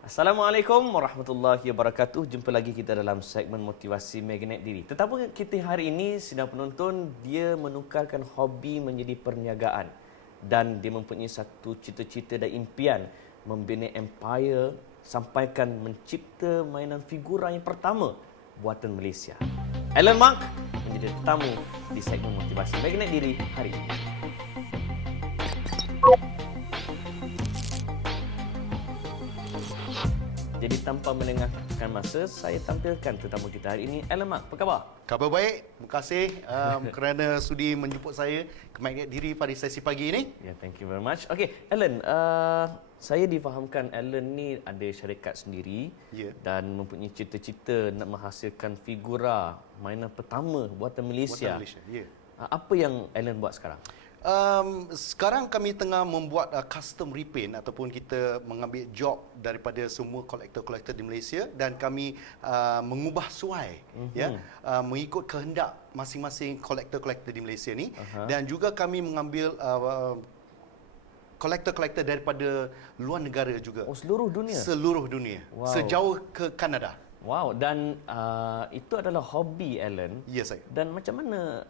Assalamualaikum warahmatullahi wabarakatuh. Jumpa lagi kita dalam segmen motivasi magnet diri. Tetapi kita hari ini sidang penonton, dia menukarkan hobi menjadi perniagaan dan dia mempunyai satu cita-cita dan impian membina empire sampaikan mencipta mainan figura yang pertama buatan Malaysia. Elon Musk menjadi tetamu di segmen motivasi magnet diri hari ini. Jadi tanpa melengahkan masa, saya tampilkan tetamu kita hari ini, Elon Musk. Apa khabar? Khabar baik. Terima kasih kerana sudi menjemput saya ke Magnet Diri pada sesi pagi ini. Ya, thank you very much. Okey, Alan, saya difahamkan Alan ni ada syarikat sendiri dan mempunyai cita-cita nak menghasilkan figura mainan pertama buatan Malaysia. Apa yang Alan buat sekarang? Sekarang kami tengah membuat custom repaint ataupun kita mengambil job daripada semua kolektor-kolektor di Malaysia dan kami mengubah suai mengikut kehendak masing-masing kolektor-kolektor di Malaysia ni dan juga kami mengambil kolektor-kolektor daripada luar negara juga. Oh, seluruh dunia? Seluruh dunia. Wow. Sejauh ke Kanada. Wow, dan itu adalah hobi Alan. Ya, saya. Dan macam mana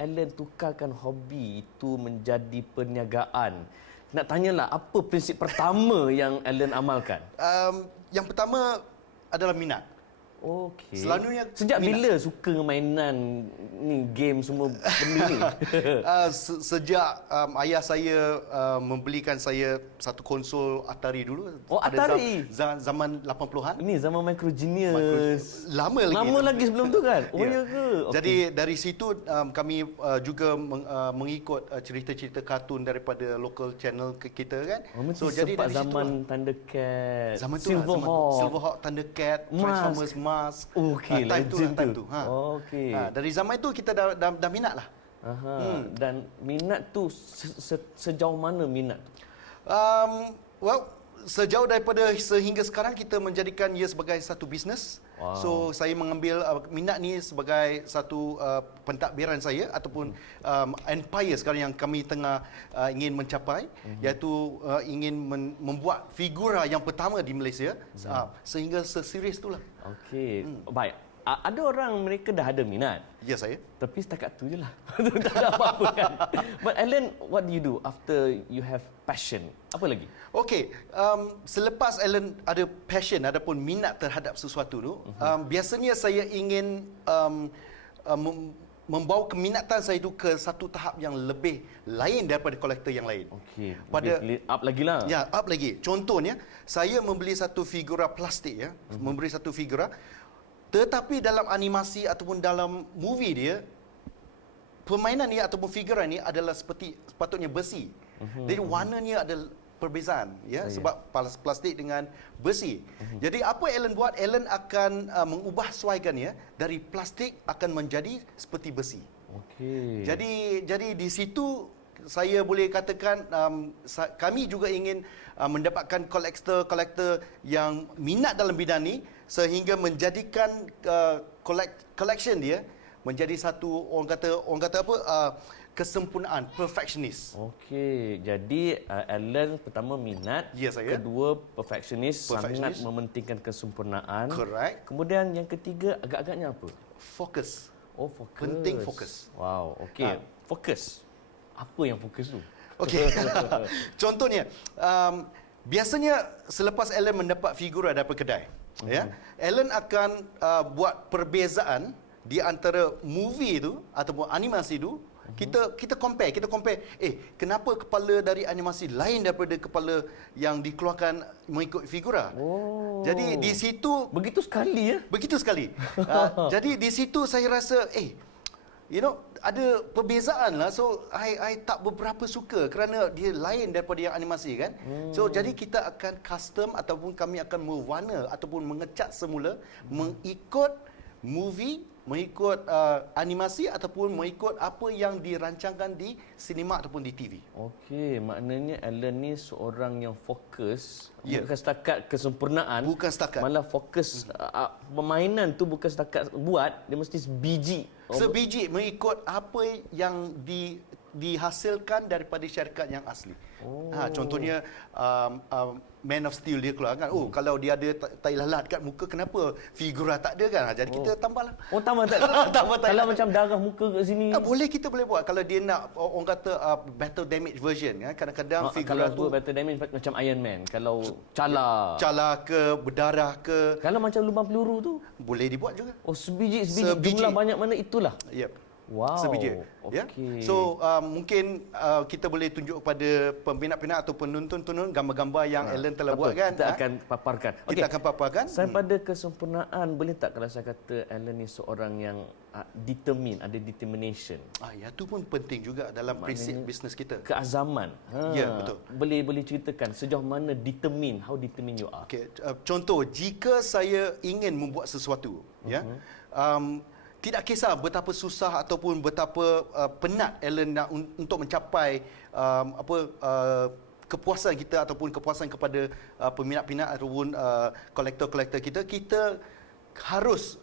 Alan tukarkan hobi itu menjadi perniagaan? Nak tanyalah, apa prinsip pertama yang Alan amalkan? Yang pertama adalah minat. Okey. Selalunya sejak bila suka mainan ni, game semua benda ni? Sejak ayah saya membelikan saya satu konsol Atari dulu. Oh, Atari. Zaman 80-an. Ini zaman Micro Genius. Lama lagi. Lama lagi sebelum tu kan? Oh ya ke? Okay. Jadi dari situ kami juga mengikut cerita-cerita kartun daripada local channel kita kan. So jadi dari zaman situ Thundercat, zaman tu Silverhawk, Thundercat, Transformers, Mask. Okey, time tu. Okey. Dari zaman itu kita dah minat lah. Dan minat tu sejauh mana minat tu? Sejauh daripada sehingga sekarang kita menjadikan ia sebagai satu bisnes. Wow. So saya mengambil minat ni sebagai satu pentadbiran saya ataupun empire sekarang yang kami tengah ingin mencapai, iaitu ingin membuat figura yang pertama di Malaysia sehingga seserius itulah. Okey, baik. Ada orang mereka dah ada minat. Ya, saya. Tapi setakat tu je lah. Tak ada apa-apa kan. But Alan, what do you do after you have passion? Apa lagi? Okey, selepas Alan ada passion, adapun minat terhadap sesuatu tu, biasanya saya ingin membawa keminatan saya itu ke satu tahap yang lebih lain daripada kolektor yang lain. Okey. Up lagi lah. Ya, up lagi. Contohnya, saya membeli satu figura plastik ya, membeli satu figura, tetapi dalam animasi ataupun dalam movie dia, permainan ni ataupun figura ni adalah sepatutnya besi. Jadi warnanya ada perbezaan ya, sebab plastik dengan besi. Jadi apa Alan buat? Alan akan mengubah suaikan ya, dari plastik akan menjadi seperti besi. Okey. Jadi di situ saya boleh katakan kami juga ingin mendapatkan kolektor-kolektor yang minat dalam bidang ni sehingga menjadikan collection dia menjadi satu orang kata apa kesempurnaan, perfectionist. Okey, jadi Alan pertama minat, kedua perfectionist, sangat mementingkan kesempurnaan. Correct. Kemudian yang ketiga agak-agaknya apa? Fokus. Oh, fokus. Penting fokus. Wow, okey. Fokus. Apa yang fokus tu? Okey. Contohnya, biasanya selepas Alan mendapat figura daripada kedai, ya, Alan akan buat perbezaan di antara movie tu ataupun animasi tu. Kita compare, kenapa kepala dari animasi lain daripada kepala yang dikeluarkan mengikut figura. Oh. Jadi di situ begitu sekali ya. Begitu sekali. Jadi di situ saya rasa ada perbezaan lah. So I tak beberapa suka kerana dia lain daripada yang animasi kan. So jadi kita akan custom ataupun kami akan mewarna ataupun mengecat semula mengikut movie, mengikut animasi ataupun mengikut apa yang dirancangkan di sinema ataupun di TV. Okey, maknanya Alan ni seorang yang fokus, bukan setakat kesempurnaan, bukan setakat, malah fokus permainan tu bukan setakat buat, dia mesti sebiji. Sebiji mengikut apa yang dihasilkan daripada syarikat yang asli. Contohnya Man of Steel dia keluar kan. Kalau dia ada tai lalat kat muka, kenapa figura tak ada kan? Jadi kita tambahlah. Tambah tak? Tambah tai Kalau lalat. macam darah muka kat sini. Kita boleh buat. Kalau dia nak orang kata battle damage version kan. Kadang-kadang Kalau figura tu battle damage macam Iron Man. Kalau cala ke, berdarah ke, kalau macam lubang peluru tu, boleh dibuat juga. sebiji Sebiji. jumlah banyak mana itulah. Yep. Wow. Sebiji. Okey. So mungkin kita boleh tunjuk kepada peminat-peminat atau penonton-penonton gambar-gambar yang Alan telah buat kan. Kita akan paparkan. Kita akan paparkan. Saya pada kesempurnaan, boleh tak kalau saya kata Alan ni seorang yang determine, ada determination. Ya, itu pun penting juga dalam prinsip bisnes kita. Keazaman. Ya, betul. Boleh ceritakan sejauh mana determine, how determined you are. Okey, contoh, jika saya ingin membuat sesuatu, tidak kisah betapa susah ataupun betapa penat Alan nak untuk mencapai kepuasan kita ataupun kepuasan kepada peminat-peminat ataupun kolektor-kolektor kita harus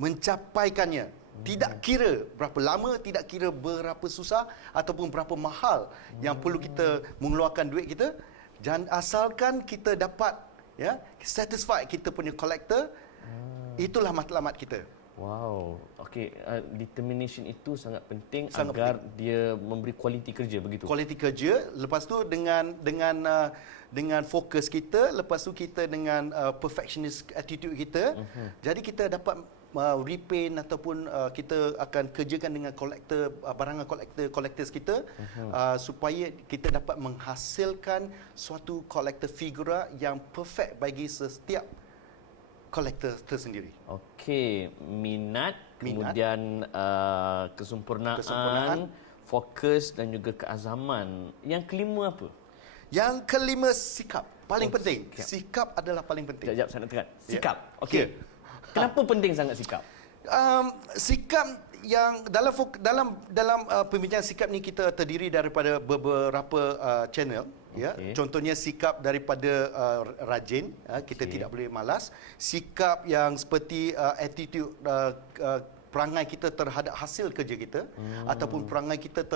mencapaikannya. Tidak kira berapa lama, tidak kira berapa susah ataupun berapa mahal yang perlu kita mengeluarkan duit kita, dan asalkan kita dapat satisfy kita punya kolektor, itulah matlamat kita. Wow. Okey, determination itu sangat penting Sangat agar dia memberi kualiti kerja, begitu. Kualiti kerja, lepas tu dengan fokus kita, lepas tu kita dengan perfectionist attitude kita, jadi kita dapat repaint ataupun kita akan kerjakan dengan barangan collectors kita, supaya kita dapat menghasilkan suatu collector figura yang perfect bagi setiap kolektor tersendiri. Okey, minat, kemudian kesempurnaan, fokus dan juga keazaman. Yang kelima apa? Yang kelima, sikap. Paling penting. Sikap adalah paling penting. Sekejap, saya nak tekan. Sikap. Okey. Kenapa penting sangat sikap? Sikap yang dalam pembincangan sikap ni kita terdiri daripada beberapa channel. Contohnya sikap daripada rajin, kita tidak boleh malas. Sikap yang seperti attitude, perangai kita terhadap hasil kerja kita, ataupun perangai kita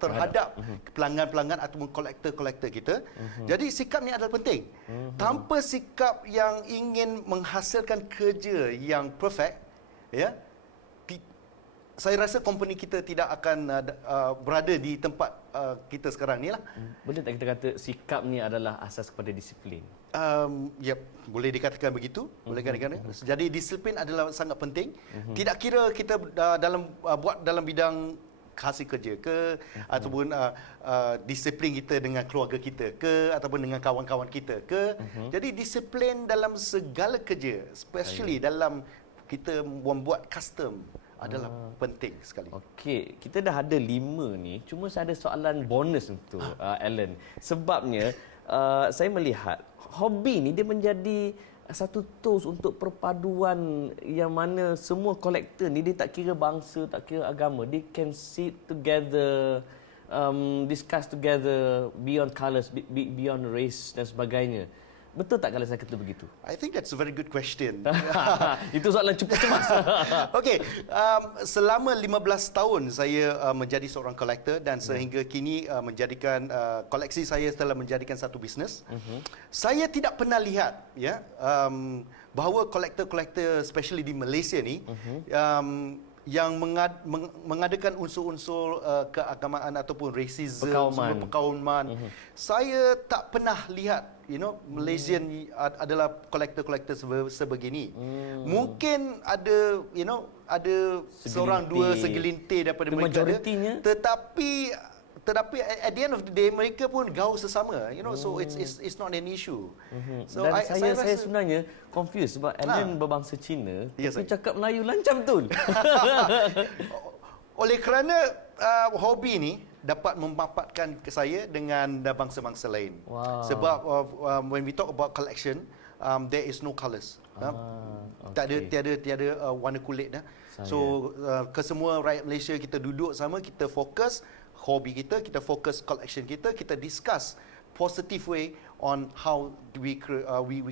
terhadap pelanggan-pelanggan ataupun kolektor-kolektor kita. Jadi sikap ni adalah penting. Tanpa sikap yang ingin menghasilkan kerja yang perfect, saya rasa company kita tidak akan berada di tempat kita sekarang ni lah. Boleh tak kita kata sikap ni adalah asas kepada disiplin? Boleh dikatakan begitu. Boleh dikatakan. Jadi disiplin adalah sangat penting. Tidak kira kita buat dalam bidang hasil kerja ke, ataupun disiplin kita dengan keluarga kita ke, ataupun dengan kawan-kawan kita ke. Jadi disiplin dalam segala kerja, especially dalam kita membuat custom, adalah penting sekali. Okey, kita dah ada 5 ni. Cuma saya ada soalan bonus untuk Alan. Sebabnya saya melihat hobi ni dia menjadi satu tools untuk perpaduan yang mana semua kolektor ni dia tak kira bangsa, tak kira agama. They can sit together, discuss together beyond colours, beyond race dan sebagainya. Betul tak kalau saya kata begitu? I think that's a very good question. Itu soalan cukup cemas. Okey, selama 15 tahun saya menjadi seorang kolektor dan sehingga kini menjadikan koleksi saya telah menjadikan satu bisnes. Saya tidak pernah lihat bahawa kolektor-kolektor especially di Malaysia ni yang mengadakan unsur-unsur keagamaan ataupun racism, perkauman. Saya tak pernah lihat Malaysian adalah kolektor-kolektor sebegini. Mungkin ada ada seorang dua segelintir daripada mereka ada, tetapi at the end of the day mereka pun gaul sesama, so it's not an issue. So dan saya sebenarnya confused sebab Alan berbangsa Cina tapi cakap Melayu lancam betul. Oleh kerana hobi ni dapat memapadkan saya dengan bangsa-bangsa lain. Sebab when we talk about collection, there is no colours. Tiada warna kulit dah. So kesemua rakyat Malaysia kita duduk sama, kita fokus hobi kita fokus collection kita discuss positive way on how we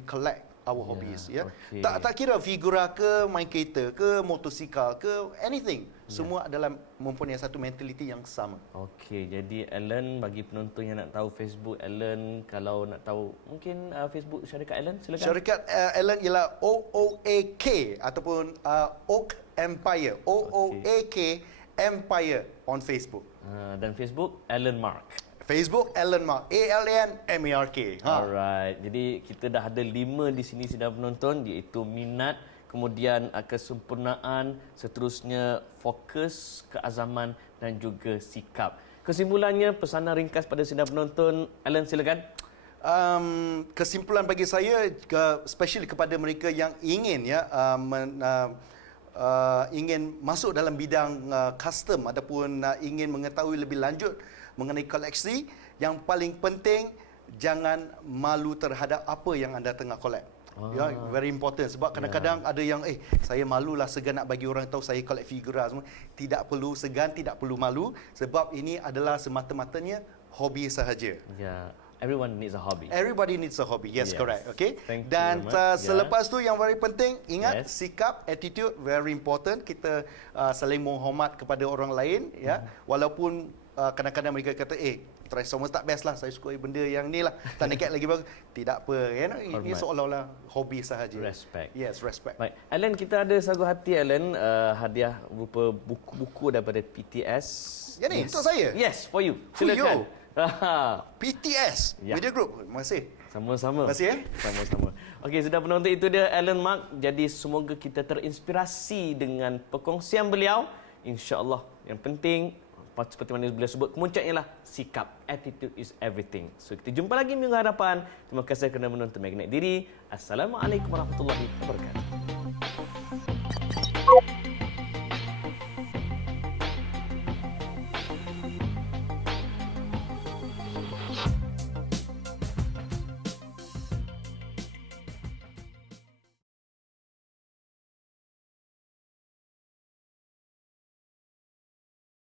collect our hobbies ya. okey. Tak kira figura ke, main kereta ke, motosikal ke, anything. Semua adalah mempunyai satu mentaliti yang sama. Okey, jadi Alan, bagi penonton yang nak tahu Facebook Alan, kalau nak tahu mungkin Facebook syarikat Alan, silakan. Syarikat Alan ialah OOAK ataupun Oak Empire. OOAK Empire on Facebook. Dan Facebook Alan Mark. Facebook Alan Mark, ALANMARK. Alright. Jadi kita dah ada 5 di sini sidang penonton, iaitu minat, kemudian kesempurnaan, seterusnya fokus, keazaman dan juga sikap. Kesimpulannya, pesanan ringkas pada sidang penonton, Alan silakan. Kesimpulan bagi saya, especially kepada mereka yang ingin ingin masuk dalam bidang custom ataupun ingin mengetahui lebih lanjut mengenai koleksi, yang paling penting jangan malu terhadap apa yang anda tengah collect. Ya, very important sebab kadang-kadang ada yang saya malulah segan nak bagi orang tahu saya collect figura semua. Tidak perlu segan, tidak perlu malu sebab ini adalah semata-matanya hobi sahaja. Ya, everyone needs a hobby. Everybody needs a hobby. Yes, Yes. correct. Okay. Thank you Dan very much. selepas tu yang very penting, ingat Yes. sikap, attitude very important. Kita saling menghormat kepada orang lain ya. Walaupun kadang-kadang mereka kata Transformers tak best lah, saya suka benda yang ni lah, Thundercat lagi bagus. Tidak apa, ini Hormat. seolah-olah hobi sahaja. Respect. Yes, respect. Baik, Alan, kita ada sagu hati Alan, hadiah berupa buku-buku daripada PTS. Ya ni, untuk saya? Yes, for you. For Silakan. PTS Ya. Media Group. Terima kasih. Sama-sama. Terima kasih Sama-sama. Okey, sudah penonton, itu dia Alan Mark. Jadi semoga kita terinspirasi dengan perkongsian beliau. InsyaAllah. Yang penting, seperti mana beliau sebut, kemuncaknya lah sikap. Attitude is everything. So, kita jumpa lagi minggu hadapan. Terima kasih kerana menonton Magnet Diri. Assalamualaikum warahmatullahi wabarakatuh.